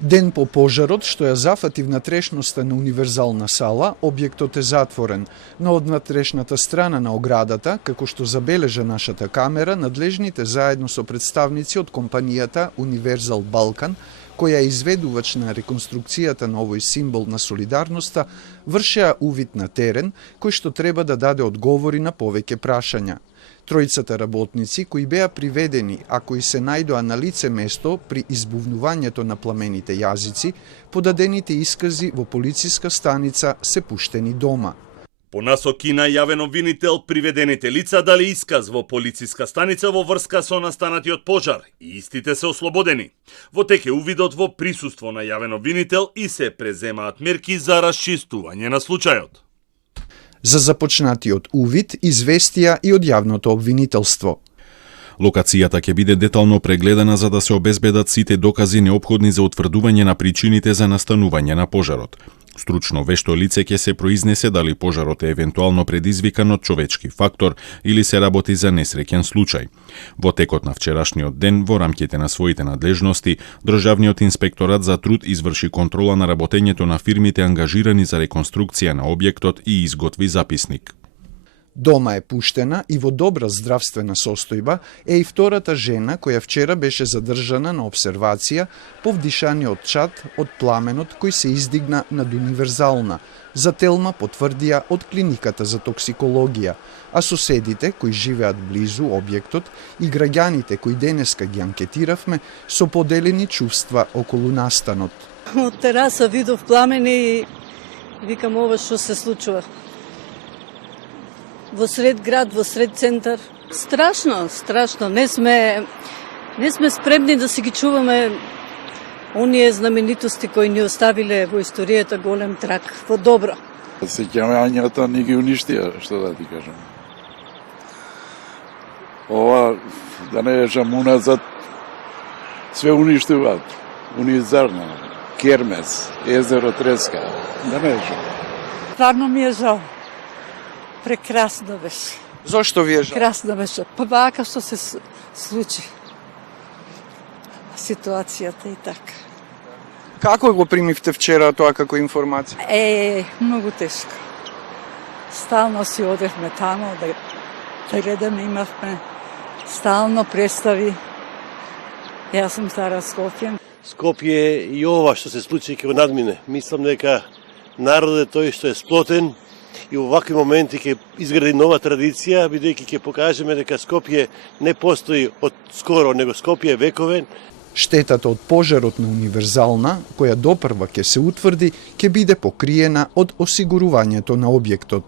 Ден по пожарот, што ја зафати внатрешноста на универзална сала, објектот е затворен, но од внатрешната страна на оградата, како што забележа нашата камера, надлежните заедно со представници од компанијата Universal Balkan, која е изведувач на реконструкцијата на овој символ на солидарноста, вршеа увид на терен, кој што треба да даде одговори на повеќе прашања. Тројцата работници кои беа приведени, а кои се најдоа на лице место при избувнувањето на пламените јазици, подадените искази во полициска станица се пуштени дома. По насоки на јавен обвинител, приведените лица дали исказ во полициска станица во врска со настанатиот пожар и истите се ослободени. Во тек е увидот во присуство на јавен обвинител и се преземаат мерки за расчистување на случајот. За започнатиот увид известија и од јавното обвинителство. Локацијата ќе биде детално прегледана за да се обезбедат сите докази неопходни за утврдување на причините за настанување на пожарот. Стручно вешто лице ќе се произнесе дали пожарот е евентуално предизвикан од човечки фактор или се работи за несреќен случај. Во текот на вчерашниот ден, во рамките на своите надлежности, Државниот инспекторат за труд изврши контрола на работењето на фирмите ангажирани за реконструкција на објектот и изготви записник. Дома е пуштена и во добра здравствена состојба е и втората жена која вчера беше задржана на обсервација по вдишаниот чад од пламенот кој се издигна над Универзална. За Телма потврдија од клиниката за токсикологија, а соседите кои живеат близу објектот и граѓаните кои денеска ги анкетиравме со поделени чувства околу настанот. Од тераса видов пламени и викам ова што се случува. Во сред град, во сред центар. Страшно, страшно. Не сме спремни да си ги чуваме оние знаменитости кои ни оставиле во историјата голем трак, во добро. Сеќавањата ни ги уништија, што да ти кажам. Ова, да не ежам уназад, све уништуваат. Унизарна, Кермес, езеро Треска, да не ежам. Стварно ми е жал. Прекрасно беше. Зошто ви е жал? Прекрасно беше. Па вака што се случи. Ситуацијата и така. Како го примивте вчера тоа како информација? Многу тешко. Стално си одевме тамо да гледаме, имавме стално представи. Јас сум стара Скопје. Скопје и ова што се случи ќе го надмине. Мислам дека народот е тој што е сплотен и во вакви моменти ќе изгради нова традиција, бидејќи ќе покажеме дека Скопје не постои од скоро, него Скопје е вековен. Штетата од пожарот на Универзална, која допрва ќе се утврди, ќе биде покриена од осигурувањето на објектот.